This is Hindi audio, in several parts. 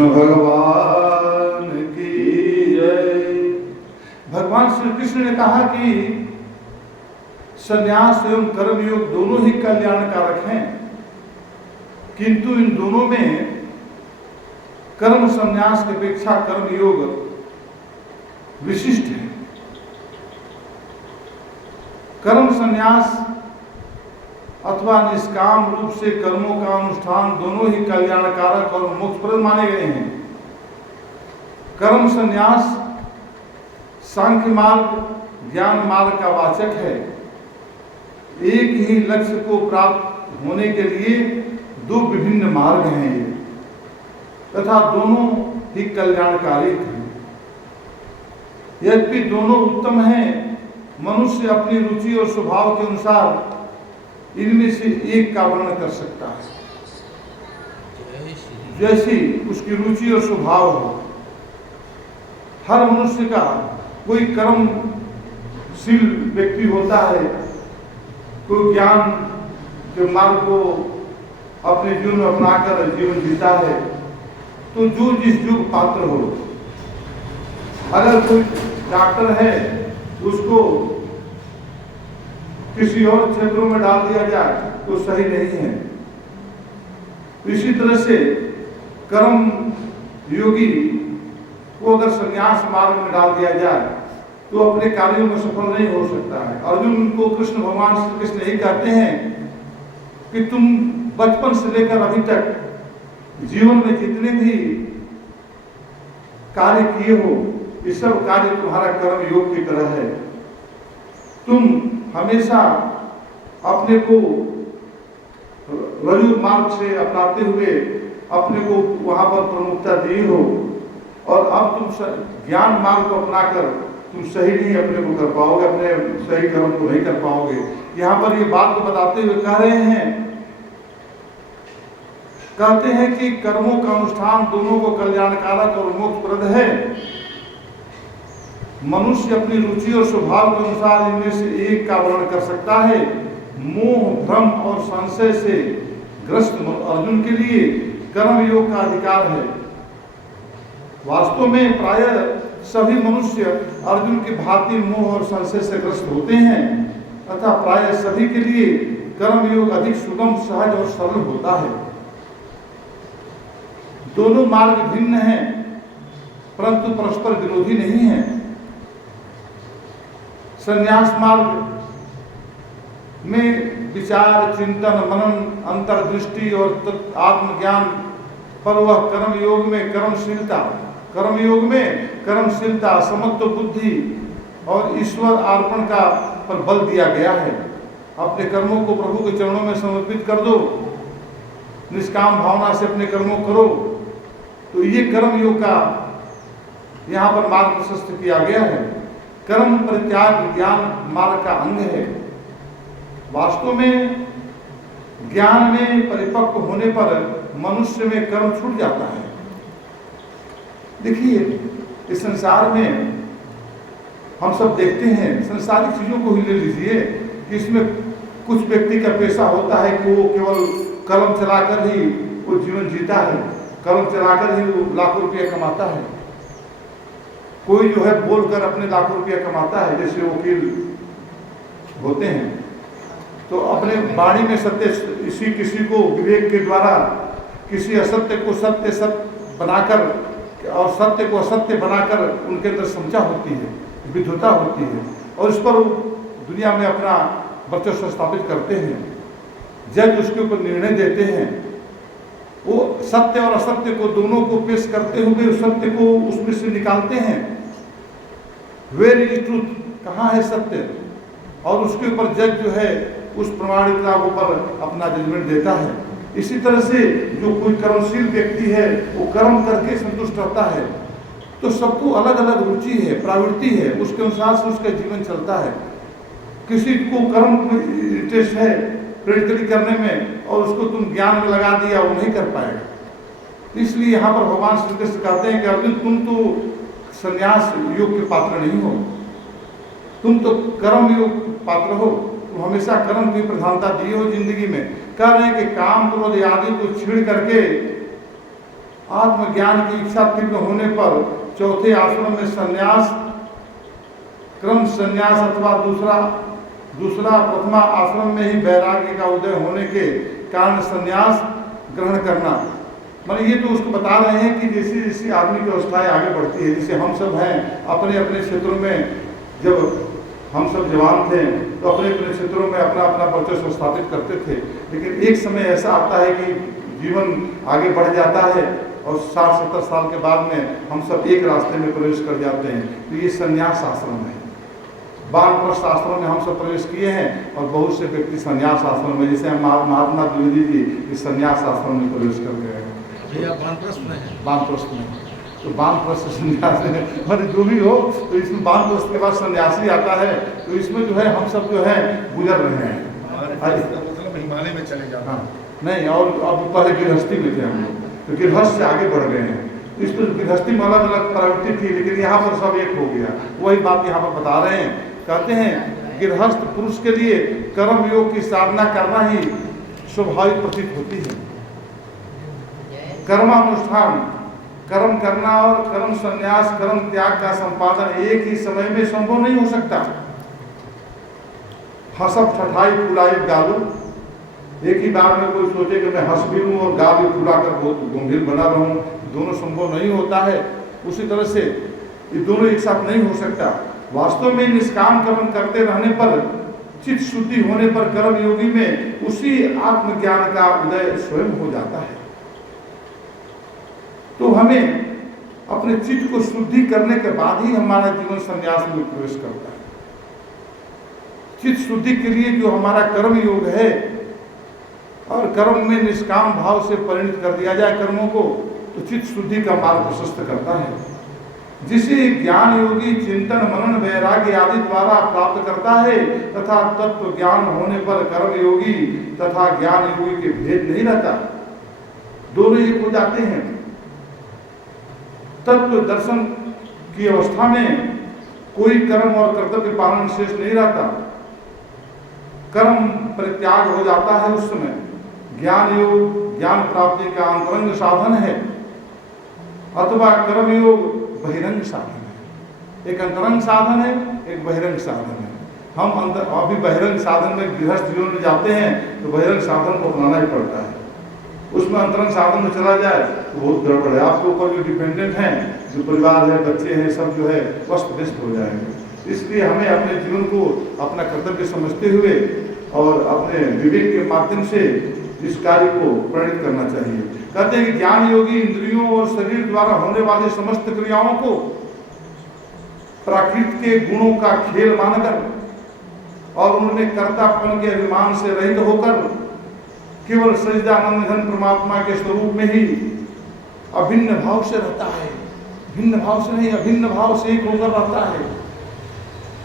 भगवान की जय। भगवान श्री कृष्ण ने कहा कि संन्यास एवं कर्मयोग दोनों ही कल्याणकारक हैं, किंतु इन दोनों में कर्म संन्यास की अपेक्षा कर्मयोग विशिष्ट है। कर्म संन्यास अथवा निष्काम रूप से कर्मों का अनुष्ठान दोनों ही कल्याणकारक और मोक्षप्रद माने गए हैं। कर्म संन्यास सांख्य मार्ग ज्ञान मार्ग का वाचक है। एक ही लक्ष्य को प्राप्त होने के लिए दो विभिन्न मार्ग हैं ये, तथा दोनों ही कल्याणकारी हैं। यद्यपि दोनों उत्तम हैं, मनुष्य अपनी रुचि और स्वभाव के अनुसार इनमें से एक का वर्णन कर सकता है, जैसी उसकी रुचि और स्वभाव हो। हर मनुष्य का कोई कर्मशील व्यक्ति होता है, कोई ज्ञान के मार्ग को अपने जीवन में अपनाकर जीवन जीता है। तो जो जिस युग पात्र हो, अगर कोई डॉक्टर है उसको किसी और क्षेत्रों में डाल दिया जाए तो सही नहीं है। इसी तरह से कर्म योगी को अगर संन्यास मार्ग में डाल दिया जाए तो अपने कार्यों में सफल नहीं हो सकता है। अर्जुन को कृष्ण भगवान श्री कृष्ण यही कहते हैं कि तुम बचपन से लेकर अभी तक जीवन में जितने भी कार्य किए हो, ये सब कार्य तुम्हारा कर्म योग की तरह है। तुम हमेशा अपने को रजू मार्ग से अपनाते हुए अपने को वहां पर प्रमुखता दी हो, और अब तुम ज्ञान मार्ग को अपनाकर तुम सही नहीं अपने को कर पाओगे, अपने सही कर्म को नहीं कर पाओगे। यहाँ पर ये बात को बताते हुए कह रहे हैं, कहते हैं कि कर्मों का अनुष्ठान दोनों को कल्याणकारक और मोक्षप्रद है। मनुष्य अपनी रुचि और स्वभाव के अनुसार इनमें से एक का वर्णन कर सकता है। मोह, भ्रम और संशय से ग्रस्त अर्जुन के लिए कर्मयोग का अधिकार है। वास्तव में प्रायः सभी मनुष्य अर्जुन की भांति मोह और संशय से ग्रस्त होते हैं, तथा प्रायः सभी के लिए कर्मयोग अधिक सुगम, सहज और सरल होता है। दोनों मार्ग भिन्न हैं, परंतु परस्पर विरोधी नहीं है। संन्यास मार्ग में विचार, चिंतन, मनन, अंतर्दृष्टि और आत्मज्ञान पर वह कर्मशीलता, समत्व बुद्धि और ईश्वर अर्पण का पर बल दिया गया है। अपने कर्मों को प्रभु के चरणों में समर्पित कर दो, निष्काम भावना से अपने कर्मों करो, तो ये कर्मयोग का यहाँ पर मार्ग प्रशस्त किया गया है। कर्म परित्याग ज्ञान मार्ग का अंग है। वास्तव में ज्ञान में परिपक्व होने पर मनुष्य में कर्म छूट जाता है। देखिए, इस संसार में हम सब देखते हैं, संसारिक चीजों को ही ले लीजिए कि इसमें कुछ व्यक्ति का पेशा होता है कि वो केवल कर्म चलाकर ही वो जीवन जीता है, कर्म चलाकर ही वो लाखों रुपया कमाता है। कोई जो है बोलकर अपने लाखों रुपया कमाता है, जैसे वकील होते हैं, तो अपने वाणी में सत्य, इसी किसी को विवेक के द्वारा किसी असत्य को सत्य बनाकर और सत्य को असत्य बनाकर उनके अंदर समझा होती है, विद्वता होती है, और इस पर वो दुनिया में अपना वर्चस्व स्थापित करते हैं। जज उसके ऊपर निर्णय देते हैं। वो सत्य और असत्य को दोनों को पेश करते हुए उस सत्य को उसमें से निकालते हैं। वेयर इज ट्रूथ, कहाँ है सत्य, और उसके ऊपर जज जो है उस प्रमाणिकता के ऊपर अपना जजमेंट देता है। इसी तरह से जो कोई कर्मशील व्यक्ति है वो कर्म करके संतुष्ट रहता है। तो सबको अलग अलग रुचि है, प्रवृत्ति है, उसके अनुसार से उसका जीवन चलता है। किसी को कर्म इंटरेस्ट है प्रैक्टिकली करने में, और उसको तुम ज्ञान में लगा दिया, वो नहीं कर पाएगा। इसलिए यहाँ पर भगवान श्री कृष्ण कहते हैं कि अर्जुन, तुम तो संन्यास योग के पात्र नहीं हो, तुम तो कर्म योग पात्र हो। तुम हमेशा कर्म की प्रधानता दी हो जिंदगी में। कह रहे हैं कि काम क्रोध आदि को छीड़ करके आत्मज्ञान की इच्छा तीव्र होने पर चौथे आश्रम में संन्यास, क्रम संन्यास अथवा दूसरा प्रथमा आश्रम में ही वैराग्य का उदय होने के कारण संन्यास ग्रहण करना। मतलब ये तो उसको बता रहे हैं कि जैसे जैसे आदमी की अवस्थाएं आगे बढ़ती है, जैसे हम सब हैं अपने अपने क्षेत्रों में, जब हम सब जवान थे तो अपने अपने क्षेत्रों में अपना अपना वर्चस्व स्थापित करते थे, लेकिन एक समय ऐसा आता है कि जीवन आगे बढ़ जाता है और 60-70 साल के बाद में हम सब एक रास्ते में प्रवेश कर जाते हैं। तो ये संन्यास आश्रम है। वानप्रस्थ आश्रम में हम सब प्रवेश किए हैं और बहुत से व्यक्ति संन्यास आश्रम में, जैसे महात्मा द्विवेदी जी इस संन्यास आश्रम में प्रवेश कर गए हैं। वानप्रस्थ में तो वानप्रस्थ संन्यास मतलब जो भी हो, तो इसमें वानप्रस्थ के बाद सन्यासी आता है, तो इसमें जो है हम सब जो है गुजर रहे हैं। मतलब हिमालय में चले जाना नहीं, और अब पहले गृहस्थी में थे हम लोग, तो गृहस्थ से आगे बढ़ गए हैं। इस तो गृहस्थी में अलग अलग प्रवृत्ति थी, लेकिन यहाँ पर सब एक हो गया। वही बात यहाँ पर बता रहे हैं, कहते हैं गृहस्थ पुरुष के लिए कर्म योग की साधना करना ही स्वाभाविक प्रतीत होती है। कर्मानुष्ठान, कर्म करना और कर्म संन्यास, कर्म त्याग का संपादन एक ही समय में संभव नहीं हो सकता। हंसब ठठाई फुलाई गालू, एक ही बार में कोई सोचे कि मैं हंस भी लूँ और गा भी फुला कर बहुत गंभीर बना रहूँ, दोनों संभव नहीं होता है। उसी तरह से ये दोनों एक साथ नहीं हो सकता। वास्तव में निष्काम कर्म करते रहने पर, चित्त शुद्धि होने पर कर्म योगी में उसी आत्मज्ञान का उदय स्वयं हो जाता है। तो हमें अपने चित्त को शुद्धि करने के बाद ही हमारा जीवन संन्यास में प्रवेश करता है। चित्त शुद्धि के लिए जो हमारा कर्म योग है और कर्म में निष्काम भाव से परिणित कर दिया जाए कर्मों को, तो चित्त शुद्धि का मार्ग प्रशस्त करता है, जिसे ज्ञान योगी चिंतन मनन वैराग्य आदि द्वारा प्राप्त करता है। तथा तत्व ज्ञान होने पर कर्म योगी तथा ज्ञान योगी के भेद नहीं रहता, दोनों एक हो जाते हैं। तत्व दर्शन की अवस्था में कोई कर्म और कर्तव्य पालन शेष नहीं रहता, कर्म परित्याग हो जाता है। उस समय ज्ञान योग ज्ञान प्राप्ति का अंतरंग साधन है, अथवा कर्म योग बहिरंग साधन है। एक अंतरंग साधन है, एक बहिरंग साधन है। हम अभी बहिरंग साधन में गृहस्थ जीवन में जाते हैं तो बहिरंग साधन को अपनाना ही पड़ता है। उसमें अंतरंग साधन में चला जाए तो बहुत गड़बड़ है। आपके ऊपर जो डिपेंडेंट हैं, जो परिवार है, बच्चे हैं, सब जो है वस्त व्यस्त हो जाएंगे। इसलिए हमें अपने जीवन को अपना कर्तव्य समझते हुए और अपने विवेक के माध्यम से इस कार्य को प्रणीत करना चाहिए। कहते हैं कि ज्ञान योगी इंद्रियों और शरीर द्वारा होने वाली समस्त क्रियाओं को प्राकृत के गुणों का खेल मानकर और उनमें कर्तापन के अभिमान से रहित होकर केवल सच्चिदानंद घन परमात्मा के स्वरूप में ही अभिन्न भाव से रहता है। भिन्न भाव से नहीं, अभिन्न भाव से एक होकर रहता है।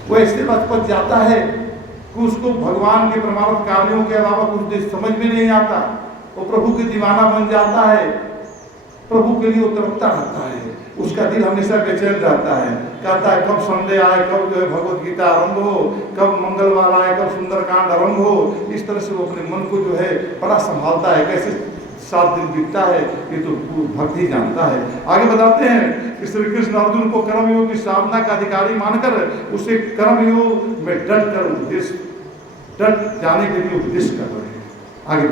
वो ऐसे पथ पर जाता है कि उसको भगवान के परमार्थ कार्यों के अलावा कुछ समझ में नहीं आता। वो प्रभु के दीवाना बन जाता है, प्रभु के लिए वो तड़पता रहता है। उसका दिल हमेशा बेचैन रहता है, कहता है कब संडे आए, कब जो है भगवत गीता आरंभ हो, कब मंगलवार आए, कब सुंदरकांड आरंभ हो। इस तरह से वो अपने मन को जो है बड़ा संभालता है। कैसे 7 दिन बीतता है ये तो भक्त ही जानता है। आगे बताते हैं कि श्री कृष्ण अर्जुन को कर्मयोग की साधना का अधिकारी मानकर उसे कर्मयोग में डट जाने के लिए उपदेश कर रहे हैं। आगे